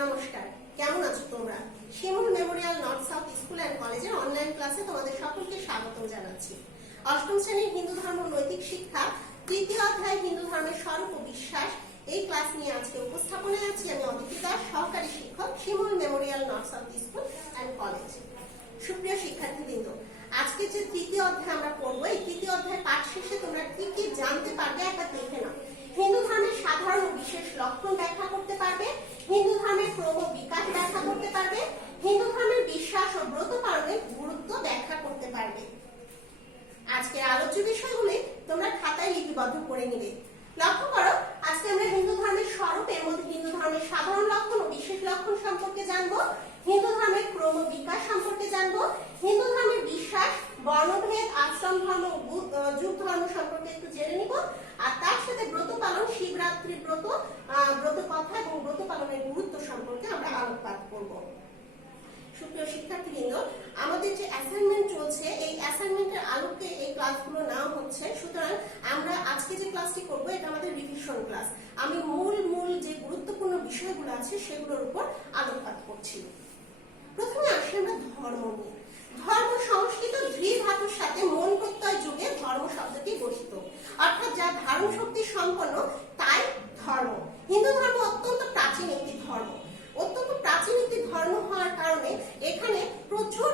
নমস্কার, কেমন আছো তোমরা? Shimul memorial north south school and কলেজের অনলাইন ক্লাসে তোমাদের সকলকে স্বাগত জানাচ্ছি। অষ্টম শ্রেণীর হিন্দু ধর্ম নৈতিক শিক্ষা তৃতীয় অধ্যায় হিন্দু ধর্মের স্বরূপ ও বিশ্বাস এই ক্লাস নিয়ে আজকে উপস্থাপনায় আছি আমি অদিতি দাস, সহকারী শিক্ষক, Shimul memorial north south school and college. সুপ্রিয় শিক্ষার্থীবৃন্দ, আজকে যে তৃতীয় অধ্যায় আমরা পড়বো, এই তৃতীয় অধ্যায় পাঠ শেষে তোমরা কি কি জানতে পারবে একটা দেখে নাও। হিন্দু ধর্মের সাধারণ ও বিশেষ লক্ষণ ব্যাখ্যা করতে পারবে, হিন্দু ধর্মের ক্রম বিকাশ ব্যাখ্যা করতে পারবে, হিন্দু ধর্মের বিশ্বাস ও ব্রত পালনের গুরুত্ব ব্যাখ্যা করতে পারবে। আজকের আলোচ্য বিষয়গুলি তোমরা খাতায় লিপিবদ্ধ করে নিবে। লক্ষ্য করো, আজকে আমরা হিন্দু ধর্মের স্বরূপ, এর মধ্যে হিন্দু ধর্মের সাধারণ লক্ষণ ও বিশেষ লক্ষণ সম্পর্কে জানবো, হিন্দু ধর্মের ক্রম বিকাশ সম্পর্কে জানবো, হিন্দু ধর্মের বিশ্বাস, বর্ণভেদ, আশ্রম ধর্ম ও যুগ ধর্ম সম্পর্কে একটু জেনে নিব, আর তার সাথে ব্রত পালন, শিবরাত্রি ব্রত, ব্রত কথা এবং ব্রত পালনের গুরুত্ব সম্পর্কে আমরা আলোকপাত করব। সুপ্রিয় শিক্ষার্থীবৃন্দ, আমাদের যে অ্যাসাইনমেন্ট চলছে, এই অ্যাসাইনমেন্টের আলোকে এই ক্লাসগুলো নেওয়া হচ্ছে। সুতরাং আমরা আজকে যে ক্লাসটি করব এটা আমাদের রিভিশন ক্লাস। আমি মূল যে গুরুত্বপূর্ণ বিষয়গুলো আছে সেগুলোর উপর আলোকপাত করছি। প্রথমে আসি আমরা ধর্ম নিয়ে। ধর্ম সংস্কৃত ধৃ ধাতুর সাথে মন প্রত্যয় যুগে ধর্ম শব্দটি গঠিত, অর্থাৎ যা ধারণ শক্তি সম্পন্ন তাই ধর্ম। হিন্দু ধর্ম অত্যন্ত প্রাচীন একটি ধর্ম। অত্যন্ত প্রাচীন একটি ধর্ম হওয়ার কারণে এখানে প্রচুর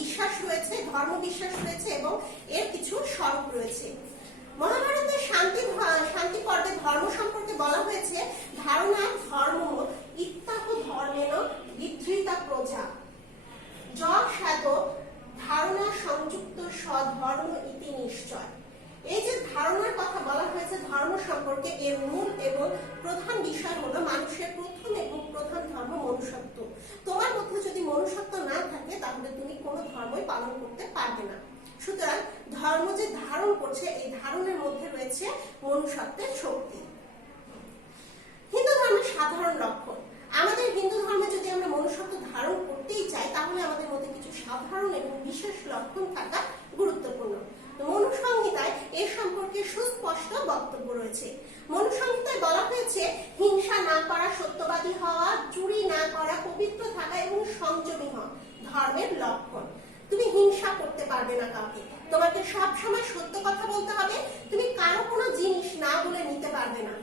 বিশ্বাস রয়েছে, ধর্ম বিশ্বাস রয়েছে এবং এর কিছু স্বরূপ রয়েছে। মহাভারতের শান্তি পর্বে ধর্ম সম্পর্কে বলা হয়েছে, ধারণা ধর্ম ইত্যাহ ধর্মেন বিধৃতা প্রজা যদ ধারণা সংযুক্ত স্বধর্ম ইতি নিশ্চয়। এই যে ধারণার কথা বলা হয়েছে ধর্ম সম্পর্কে, এর মূল এবং প্রধান বিষয় হলো মানুষের প্রথম এবং প্রধান ধর্ম মনুষ্যত্ব। তোমার মধ্যে যদি মনুষ্যত্ব না থাকে তাহলে তুমি কোনো ধর্মই পালন করতে পারবে না। সুতরাং ধর্ম যে ধারণ করছে, এই ধারণের মধ্যে রয়েছে মনুষ্যত্বের শক্তি। হিন্দু ধর্মের সাধারণ লক্ষণ। আমাদের হিন্দু ধর্মে যদি আমরা মনুষ্যত্ব ধারণ করতেই চাই তাহলে আমাদের মধ্যে কিছু সাধারণ এবং বিশেষ লক্ষণ থাকা গুরুত্বপূর্ণ। মনুসংহিতায় এর সম্পর্কে সুস্পষ্ট বক্তব্য রয়েছে। মনুসংহিতায় বলা হয়েছে, হিংসা না করা, সত্যবাদী হওয়া, চুরি না করা, পবিত্র থাকা এবং সংযমী হওয়া ধর্মের লক্ষণ। তুমি হিংসা করতে পারবে না কাউকে, তোমাকে সব সময় সত্য কথা বলতে হবে, তুমি কারো কোনো জিনিস না বলে নিতে পারবে না,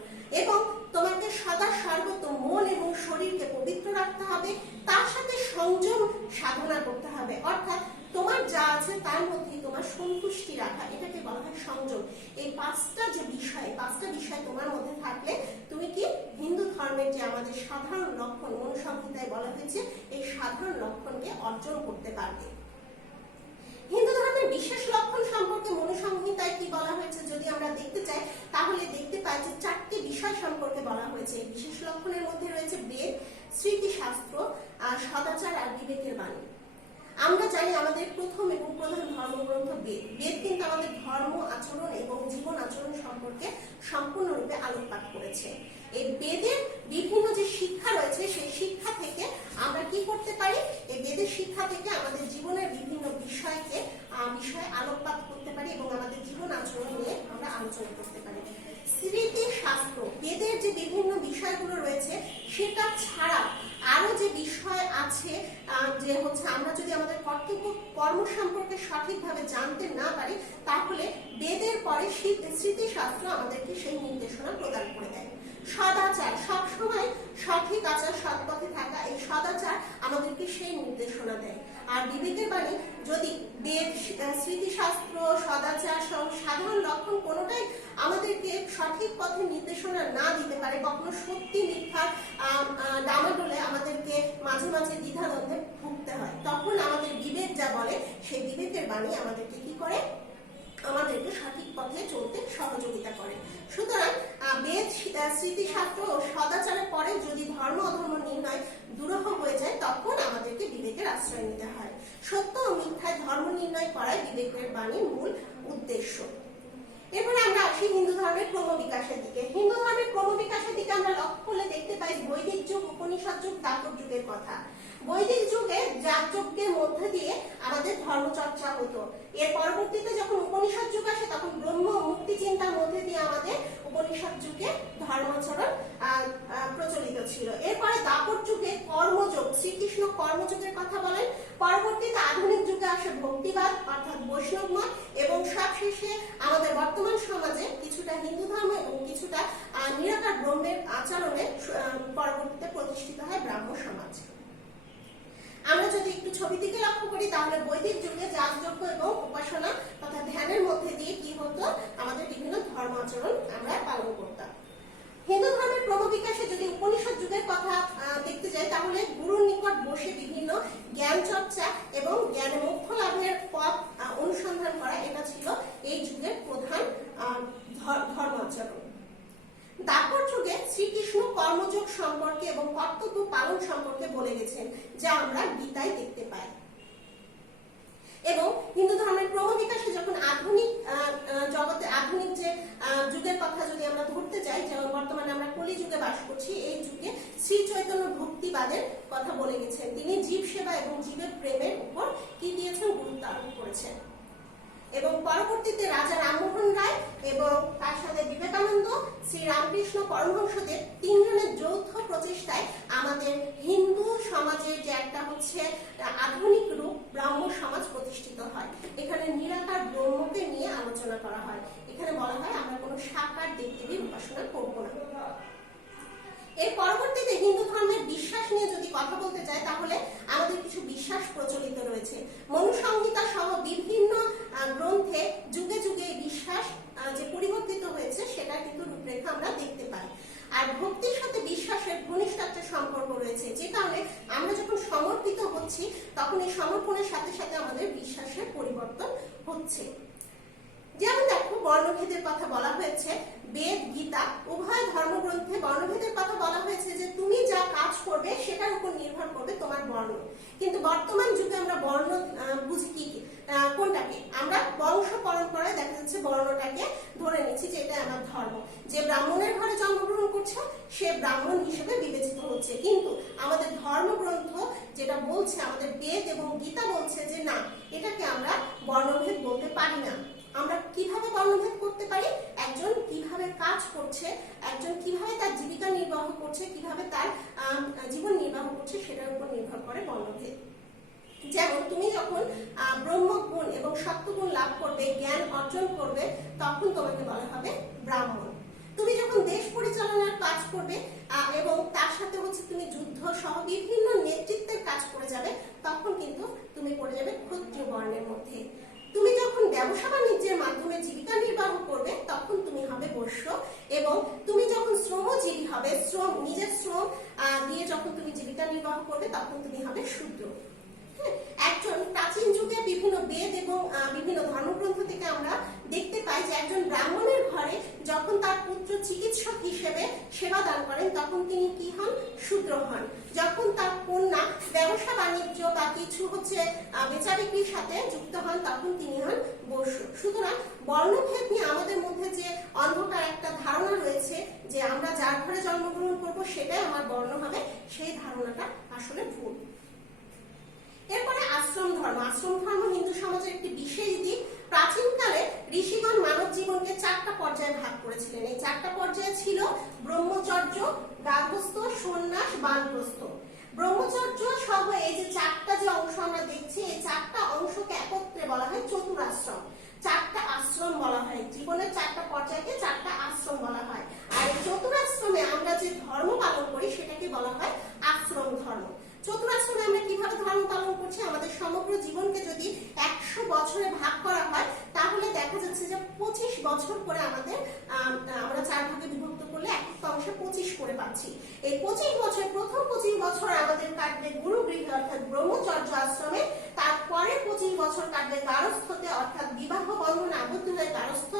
এবং তোমাকে সদা সর্বত মন এবং শরীরকে পবিত্র রাখতে হবে, তার সাথে সংযম সাধনা করতে হবে, অর্থাৎ তোমার যা আছে তার মধ্যে তোমার সন্তুষ্টি রাখা, এটাকে বলা হয় সংযম। এই পাঁচটা বিষয় তোমার মধ্যে থাকলে তুমি কি হিন্দু ধর্মের যে আমাদের সাধারণ লক্ষণ মনুসংহিতায় বলা হয়েছে, এই সাধারণ লক্ষণকে অর্জন করতে পারবে। হিন্দু ধর্মের বিশেষ লক্ষণ সম্পর্কে মনুসংহিতায় কি বলা হয়েছে যদি আমরা দেখতে চাই তাহলে দেখতে পাই যে চারটি বিষয় সম্পর্কে বলা হয়েছে। বিশেষ লক্ষণের মধ্যে রয়েছে বেদ, স্মৃতিশাস্ত্র, সদাচার আর বিবেকের বাণী। আমরা জানি আমাদের প্রথম এবং প্রধান ধর্মগ্রন্থ বেদ। বেদ কিন্তু আমাদের ধর্ম আচরণ এবং জীবন আচরণ সম্পর্কে সম্পূর্ণরূপে আলোকপাত করেছে। এই বেদের বিভিন্ন যে শিক্ষা রয়েছে সেই শিক্ষা থেকে আমরা কি করতে পারি, এই বেদের শিক্ষা থেকে আমাদের জীবনের বিভিন্ন বিষয়ে আলোকপাত করতে পারি এবং আমাদের জীবন আচরণ নিয়ে আমরা আলোচনা করতে পারি। স্মৃতিশাস্ত্র, বেদের যে বিভিন্ন বিষয়গুলো রয়েছে সেটা ছাড়া আরো যে বিষয় আছে, যে আমরা যদি আমাদের কর্তব্য কর্ম সম্পর্কে সঠিকভাবে জানতে না পারি তাহলে বেদের পরে স্মৃতিশাস্ত্র আমাদেরকে সেই নির্দেশনা প্রদান করে দেয়। সদাচার, সবসময় সঠিক আচার, সৎ পথে থাকা, এই সদাচার আমাদেরকে সেই নির্দেশনা দেয়। আর বিবেকের বাণী, যদি বেদ, স্মৃতিশাস্ত্র, সদাচার, সাধারণ লক্ষণ কোনোটাই আমাদেরকে সঠিক পথে নির্দেশনা না দিতে পারে, কখনো সত্যি মিথ্যার ডামাডোলে আমাদেরকে মাঝে মাঝে দ্বিধাদ্বন্দ্বে ভুগতে হয়, তখন আমাদের বিবেক যা বলে সেই বিবেকের বাণী আমাদেরকে কি করে, আমাদেরকে সঠিক পথে চলতে সহযোগিতা করে। সুতরাং বেদ, স্মৃতিশাস্ত্র ও সদাচারের পরে যদি ধর্ম অধর্ম নির্ণয় দুরূহ হয়ে যায় তখন আমাদেরকে বিবেকের আশ্রয় নিতে হয়। সত্য ও মিথ্যায় ধর্ম নির্ণয় করাই বিবেকের বাণীর মূল উদ্দেশ্য। এরপরে আমরা আসি হিন্দু ধর্মের ক্রমবিকাশের দিকে। হিন্দু ধর্মের ক্রমবিকাশের দিকে আমরা লক্ষ্য করলে দেখতে পাই বৈদিক যুগ, উপনিষদ যুগ, দ্বাপর যুগের কথা। বৈদিক যুগে যাগযজ্ঞের মধ্যে দিয়ে আমাদের ধর্মচর্চা হতো। এর পরবর্তীতে যখন উপনিষদ যুগ আসে তখন ব্রহ্ম মুক্তি চিন্তার মধ্যে দিয়ে আমাদের উপনিষদ যুগে ধর্মাচরণ প্রচলিত ছিল। এরপরে শ্রীকৃষ্ণ কর্মযুগের কথা বলেন। পরবর্তীতে আধুনিক যুগে আসে ভক্তিবাদ অর্থাৎ বৈষ্ণব মত, এবং সবশেষে আমাদের বর্তমান সমাজে কিছুটা হিন্দু ধর্ম এবং কিছুটা নিরাকার ব্রহ্মের আচরণে পরবর্তীতে প্রতিষ্ঠিত হয় ব্রাহ্ম সমাজ। আমরা যদি একটু ছবি দিকে লক্ষ্য করি তাহলে বৈদিক যুগে যাগযজ্ঞ এবং উপাসনা তথা ধ্যানের মধ্যে দিয়ে কি হতো, আমাদের বিভিন্ন ধর্ম আচরণ আমরা পালন করতাম। হিন্দু ধর্মের ক্রমবিকাশে যদি উপনিষদ যুগের কথা দেখতে যাই তাহলে গুরুর নিকট বসে বিভিন্ন জ্ঞান চর্চা এবং জ্ঞানে মোক্ষ লাভের পথ অনুসন্ধান করা, এটা ছিল এই যুগের প্রধান ধর্ম আচরণ। দ্বাপর যুগে শ্রীকৃষ্ণ কর্মযোগ সম্পর্কে এবং কর্তব্য পালন সম্পর্কে বলে গেছেন, যা আমরা গীতায় দেখতে পাই। এবং হিন্দু ধর্মের ক্রমবিকাশে যখন আধুনিক জগতে আধুনিক যে যুগের কথা যদি আমরা ধরতে যাই, যেমন বর্তমানে আমরা কলি যুগে বাস করছি, এই যুগে শ্রী চৈতন্য ভক্তিবাদের কথা বলে গেছেন। তিনি জীব সেবা এবং জীবের প্রেমের উপর কি দিয়েছেন, গুরুত্ব আরোপ করেছেন। এবং পরবর্তীতে রাজা রামমোহন রায় এবং তার সাথে বিবেকানন্দ, শ্রী রামকৃষ্ণ পরমহংসদেব তিনজনের যৌথ প্রচেষ্টায় আমাদের হিন্দু সমাজের যে একটা আধুনিক রূপ ব্রাহ্ম সমাজ প্রতিষ্ঠিত হয়। এখানে নিরাকার ব্রহ্মকে নিয়ে আলোচনা করা হয়। এখানে বলা হয় আমরা কোনো সাকার দেবদেবীর উপাসনা করব না। এর পরবর্তীতে হিন্দু ধর্মের বিশ্বাস নিয়ে যদি কথা বলতে চাই তাহলে আমাদের কিছু বিশ্বাস প্রচলিত রয়েছে। মনুসংহিতা সহ বিভিন্ন গ্রন্থে যুগে যুগে বিশ্বাস যে পরিবর্তিত হয়েছে সেটা কিন্তু রূপরেখা আমরা দেখতে পাই। আর ভক্তির সাথে বিশ্বাসের ঘনিষ্ঠ একটা সম্পর্ক রয়েছে, যে কারণে আমরা যখন সমর্পিত হচ্ছি তখন এই সমর্পণের সাথে সাথে আমাদের বিশ্বাসের পরিবর্তন হচ্ছে। যেমন দেখো, বর্ণভেদের কথা বলা হয়েছে। বেদ, গীতা উভয় ধর্মগ্রন্থে বর্ণভেদের কথা বলা হয়েছে যে তুমি যা কাজ করবে সেটার উপর নির্ভর করবে তোমার বর্ণ। কিন্তু বর্তমান যুগে আমরা বর্ণ বুঝি কি কোনটাকে, আমরা বংশ পরম্পরায় দেখা যাচ্ছে বর্ণটাকে ধরে নিচ্ছি যে এটা আমার ধর্ম। যে ব্রাহ্মণের ঘরে জন্মগ্রহণ করছে সে ব্রাহ্মণ হিসেবে বিবেচিত হচ্ছে, কিন্তু আমাদের ধর্মগ্রন্থ যেটা বলছে, আমাদের বেদ এবং গীতা বলছে যে না, এটাকে আমরা বর্ণভেদ বলতে পারি না। আমরা কিভাবে বর্ণভেদ করতে পারি, একজন কিভাবে কাজ করছে, একজন কিভাবে তার জীবিকা নির্বাহ করছে, কিভাবে তার জীবন নির্বাহ করছে, সেটার উপর নির্ভর করে বর্ণভেদ। যেমন তুমি যখন ব্রহ্মগুণ এবং সত্যগুণ লাভ করবে, জ্ঞান অর্জন করবে, তখন তোমাকে বলা হবে ব্রাহ্মণ। তুমি যখন দেশ পরিচালনার কাজ করবে এবং তার সাথে তুমি যুদ্ধ সহ বিভিন্ন নেতৃত্বের কাজ করে যাবে, তখন কিন্তু তুমি পড়ে যাবে ক্ষত্রিয় বর্ণের মধ্যে। তুমি যখন ব্যবসা বাণিজ্যের মাধ্যমে জীবিকা নির্বাহ করবে তখন তুমি হবে বৈশ্য, এবং তুমি যখন শ্রমজীবী হবে, নিজের শ্রম দিয়ে যখন তুমি জীবিকা নির্বাহ করবে তখন তুমি হবে শূদ্র। একজন প্রাচীন যুগে বিভিন্ন বেদ এবং বিভিন্ন ধর্মগ্রন্থ থেকে আমরা দেখতে পাই যে একজন ব্রাহ্মণের ঘরে যখন তার পুত্র চিকিৎসক হিসেবে সেবা দান করেন তখন তিনি কি হন, শূদ্র হন। যখন তার কন্যা ব্যবসা বাণিজ্য বা কিছু বেচা বিক্রির সাথে যুক্ত হন তখন তিনি হন বৈশ্য। সুতরাং বর্ণভেদ নিয়ে আমাদের মধ্যে যে অন্ধকার একটা ধারণা রয়েছে যে আমরা যার ঘরে জন্মগ্রহণ করব সেটাই আমার বর্ণ হবে, সেই ধারণাটা আসলে ভুল। এরপরে আশ্রম ধর্ম। আশ্রম ধর্ম হিন্দু সমাজের একটি বিশেষ দিক। প্রাচীনকালে ঋষিগণ মানব জীবনকে 4টা পর্যায়ে ভাগ করেছিলেন। এই 4টা পর্যায়ে ছিল ব্রহ্মচর্য, গার্হস্থ্য, সন্ন্যাস, বানপ্রস্থ। ব্রহ্মচর্য সহ এই যে 4টা যে অংশ আমরা দেখছি, এই 4টা অংশকে একত্রে বলা হয় চতুরাশ্রম। 4টা আশ্রম বলা হয়, জীবনের 4টা পর্যায়কে 4টা আশ্রম বলা হয়। আর এই চতুরাশ্রমে আমরা যে ধর্ম পালন করি সেটাকে বলা হয় আশ্রম ধর্ম। চতুরাশ্রমে আমরা কিভাবে ধর্ম পালন করছি, আমাদের সমগ্র জীবনকে যদি 100 বছরে ভাগ করা হয় তাহলে দেখা যাচ্ছে যে 25 বছর করে আমরা 4 ভাগে বিভক্ত করলে এক একটা অংশে 25 করে পাচ্ছি। এই 25 বছর, প্রথম 25 বছর আমাদের কাটবে গুরুগৃহে অর্থাৎ ব্রহ্মচর্য আশ্রমে, তারপরে 25 বছর কাটবে গারস্থতে অর্থাৎ বিবাহ বন্ধনে আবদ্ধ হয়ে গারস্থ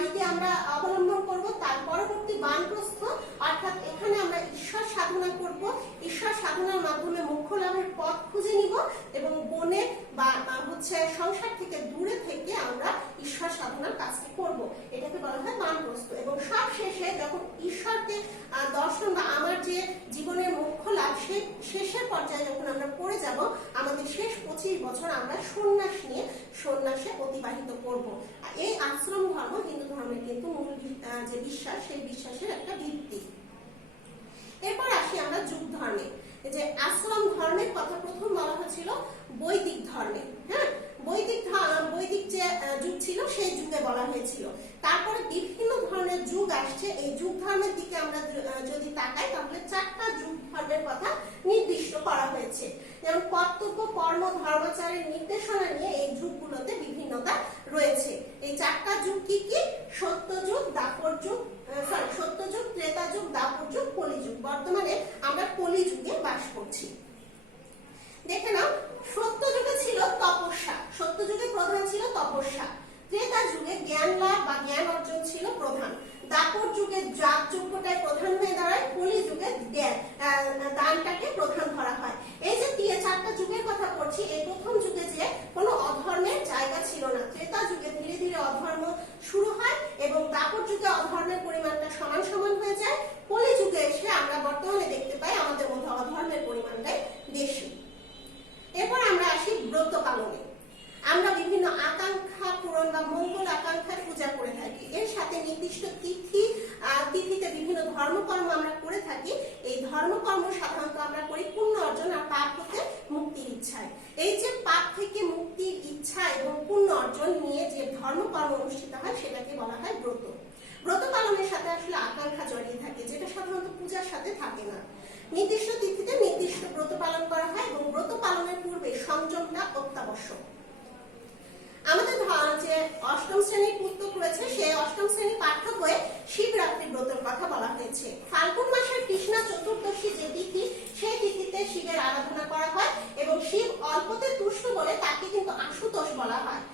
রীতি আমরা অবলম্বন করব। তার পরবর্তী বানপ্রস্থ অর্থাৎ এখানে আমরা ঈশ্বর সাধনা করব, ঈশ্বর সাধনার মাধ্যমে মোক্ষ লাভের পথ খুঁজে নিব এবং বনে বা সংসার থেকে দূরে থেকে আমরা ঈশ্বর সাধনার কাজটি করব, এটাকে বলা হয় বানপ্রস্থ। এবং সব শেষে যখন ঈশ্বরকে দর্শন বা আমার যে জীবনের মোক্ষ লাভ, সেই শেষের পর্যায়ে যখন আমরা পড়ে যাব, আমাদের শেষ 25 বছর আমরা সন্ন্যাস নিয়ে সন্ন্যাসে অতিবাহিত করব। এই আশ্রম ধর্ম হিন্দু ধর্মের কিন্তু মূল যে বিশ্বাস, সেই বিশ্বাসের একটা ভিত্তি। এরপর আসি আমরা যুগ ধর্মে, যে আশ্রম ধর্মের কথা প্রথম বলা হয়েছিল বৈদিক ধর্মে। হ্যাঁ, বৈদিক যে যুগ ছিল সেই যুগে বলা হয়েছিল। তারপরে বিভিন্ন ধরনের যুগ আসছে। এই যুগ ধর্মের দিকে আমরা যদি তাকাই তাহলে 4টা যুগ ধর্মের কথা নির্দিষ্ট করা হয়েছে। যেমন কর্তব্য, কর্ম, ধর্মাচারের নির্দেশনা নিয়ে এই যুগগুলোতে বিভিন্নতা রয়েছে। এই 4টা যুগ কি কি? সত্যযুগ, দাপর যুগ, সত্যযুগ, ত্রেতা যুগ, দাপর যুগ, কলিযুগ। বর্তমানে আমরা কলিযুগে বাস করছি। দেখে নাও, সত্য যুগে ছিল তপস্যা, সত্য যুগে প্রধান ছিল তপস্যা। ত্রেতা যুগে জ্ঞান লাভ বা জ্ঞান অর্জন ছিল প্রধান। দাপর যুগে যাগযজ্ঞটাই প্রধান হয়ে দাঁড়ায়। কলি যুগে দানটাকে প্রধান ধরা হয়। এই যে 4টা যুগের কথা বলছি, এই প্রথম যুগে যে কোনো অধর্মের জায়গা ছিল না। ত্রেতা যুগে ধীরে ধীরে অধর্ম শুরু হয় এবং দাপর যুগে অধর্মের পরিমাণটা সমান সমান হয়ে যায়। কলি যুগে এসে আমরা বর্তমানে দেখতে পাই আমাদের মধ্যে অধর্মের পরিমাণটাই বেশি। এরপর আমরা আসি ব্রত পালনে। আমরা বিভিন্ন আকাঙ্ক্ষা পূরণ বা মঙ্গল আকাঙ্ক্ষার পূজা করে থাকি। এর সাথে নির্দিষ্ট তিথিতে বিভিন্ন ধর্মকর্ম আমরা করে থাকি। এই ধর্মকর্ম সাধারণত আমরা করি পুণ্য অর্জন আর পাপ হতে মুক্তির ইচ্ছায়। এই যে পাপ থেকে মুক্তির ইচ্ছা এবং পুণ্য অর্জন নিয়ে যে ধর্মকর্ম অনুষ্ঠিত হয় সেটাকে বলা হয় ব্রত। ব্রত পালনের সাথে আসলে আকাঙ্ক্ষা জড়িয়ে থাকে, যেটা সাধারণত পূজার সাথে থাকে না। নির্দিষ্ট তিথিতে নির্দিষ্ট ব্রত পালন করা হয় এবং ব্রত পালনের পূর্বে সংযমটা অত্যাবশ্যক। আমাদের যে 8ম শ্রেণীর পুস্তক রয়েছে, সেই 8ম শ্রেণীর পাঠ্য বইয়ে শিবরাত্রি ব্রতের কথা বলা হয়েছে। ফাল্গুন মাসের কৃষ্ণা চতুর্দশী যে তিথি, সেই তিথিতে শিবের আরাধনা করা হয় এবং শিব অল্পতে তুষ্ট বলে তাকে কিন্তু আশুতোষ বলা হয়।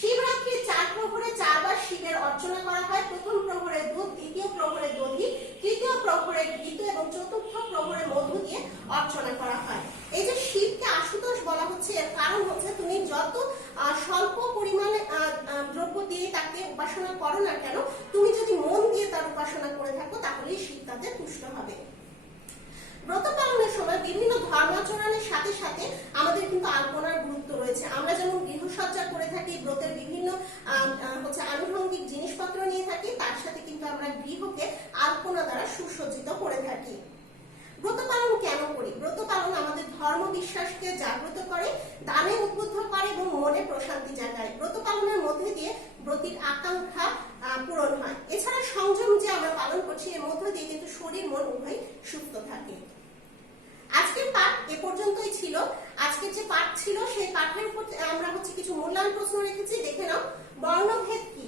শিবরাত্রি 4 প্রহরে 4 বার শিবের অর্চনা করা হয়। প্রথম প্রহরে দুধ, দ্বিতীয় প্রহরে দধি, তৃতীয় প্রহরে ঘৃত এবং চতুর্থ প্রহরে মধু দিয়ে অর্চনা করা হয়। এই যে শিবকে আশুতোষ বলা হচ্ছে, এর কারণ হচ্ছে তুমি যত স্বল্প পরিমাণে দ্রব্য দিয়ে তাকে উপাসনা করো না কেন, তুমি যদি মন দিয়ে তার উপাসনা করে থাকো তাহলেই শিব তাতে তুষ্ট হবে। ব্রত পালনের সময় বিভিন্ন ধর্মাচরণের সাথে সাথে আমাদের কিন্তু আলপনার গুরুত্ব রয়েছে। আমরা যেমন গৃহসজ্জা করে থাকি, ব্রতের বিভিন্ন আনুষঙ্গিক জিনিসপত্র নিয়ে থাকি, তার সাথে কিন্তু আমরা গৃহকে আলপনা দ্বারা সুসজ্জিত করে থাকি। ব্রত পালন কেন করি? ব্রত পালন আমাদের ধর্ম বিশ্বাসকে জাগ্রত করে, দানে উদ্বুদ্ধ করে এবং মনে প্রশান্তি জাগায়। ব্রত পালনের মধ্যে দিয়ে ব্রতির আকাঙ্ক্ষা পূরণ হয়। এছাড়া সংযম যে আমরা পালন করছি, এর মধ্যে দিয়ে কিন্তু শরীর মন উভয় সুস্থ থাকে। আজকের পাঠ এ পর্যন্তই ছিল। আজকের যে পাঠ ছিল সেই পাঠের উপর আমরা কিছু মূল্যায়ন প্রশ্ন রেখেছি। দেখে নাও, বর্ণভেদ কি?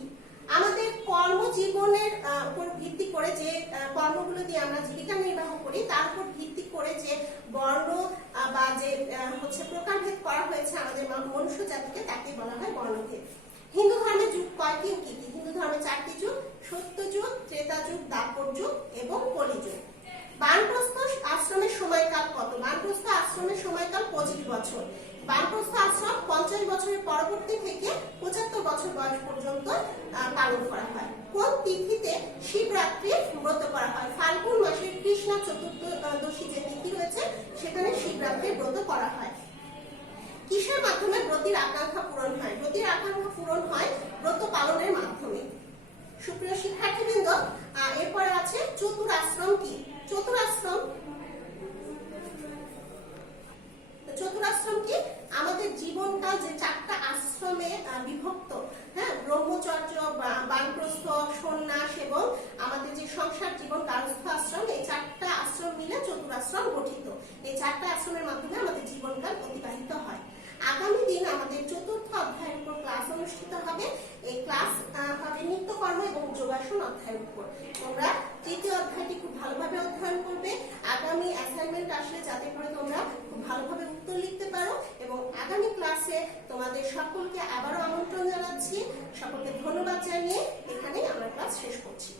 আমাদের কর্মজীবনের উপর ভিত্তি করে যে কর্মগুলো দিয়ে আমরা জীবিকা নির্বাহ করি, তার উপর ভিত্তি করে যে বর্ণ বা যে প্রকারভেদ করা হয়েছে আমাদের মনুষ্য জাতিকে, তাকে বলা হয় বর্ণভেদ। হিন্দু ধর্মের যুগ কয়টি ও কি কি? হিন্দু ধর্মের 4টি যুগ: সত্য যুগ, ত্রেতা যুগ, দাপর যুগ এবং কলিযুগ। বানপ্রস্থ আশ্রমের সময়কাল কত? বানপ্রস্থ আশ্রমের সময়কাল 25 বছর। বানপ্রস্থ আশ্রম 50 বছরের পরবর্তী থেকে 75 বছর বয়স পর্যন্ত পালন করা হয়। কোন তিথিতে শিবরাত্রি ব্রত করা হয়? ফাল্গুন মাসের কৃষ্ণা চতুর্দশী যে তিথি রয়েছে, সেখানে শিবরাত্রির ব্রত করা হয়। কিসের মাধ্যমে ব্রতির আকাঙ্ক্ষা পূরণ হয়? ব্রতির আকাঙ্ক্ষা পূরণ হয় ব্রত পালনের মাধ্যমে। সুপ্রিয় শিক্ষার্থীবৃন্দ, এরপরে আছে চতুরাশ্রম কি? চতুরাশ্রম কি? আমাদের জীবনকাল যে 4টা আশ্রমে বিভক্ত, হ্যাঁ, ব্রহ্মচর্য, বানপ্রস্থ, সন্ন্যাস এবং আমাদের যে সংসার জীবন, গার্হস্থ্য আশ্রম, এই 4টা আশ্রম মিলে চতুরাশ্রম গঠিত। এই 4টা আশ্রমের মাধ্যমে আমাদের জীবনকাল অতিবাহিত হয়। আগামী দিন আমাদের 4র্থ অধ্যায়ের উপর ক্লাস অনুষ্ঠিত হবে। এই ক্লাস হবে নিত্যকর্ম এবং যোগাসন অধ্যায়ের উপর। তোমরা 3য় অধ্যায়টি খুব ভালোভাবে অধ্যয়ন করবে। আগামী অ্যাসাইনমেন্ট আসলে যাতে করে তোমরা খুব ভালোভাবে উত্তর লিখতে পারো। এবং আগামী ক্লাসে তোমাদের সকলকে আবারও আমন্ত্রণ জানাচ্ছি। সকলকে ধন্যবাদ জানিয়ে এখানেই আমরা ক্লাস শেষ করছি।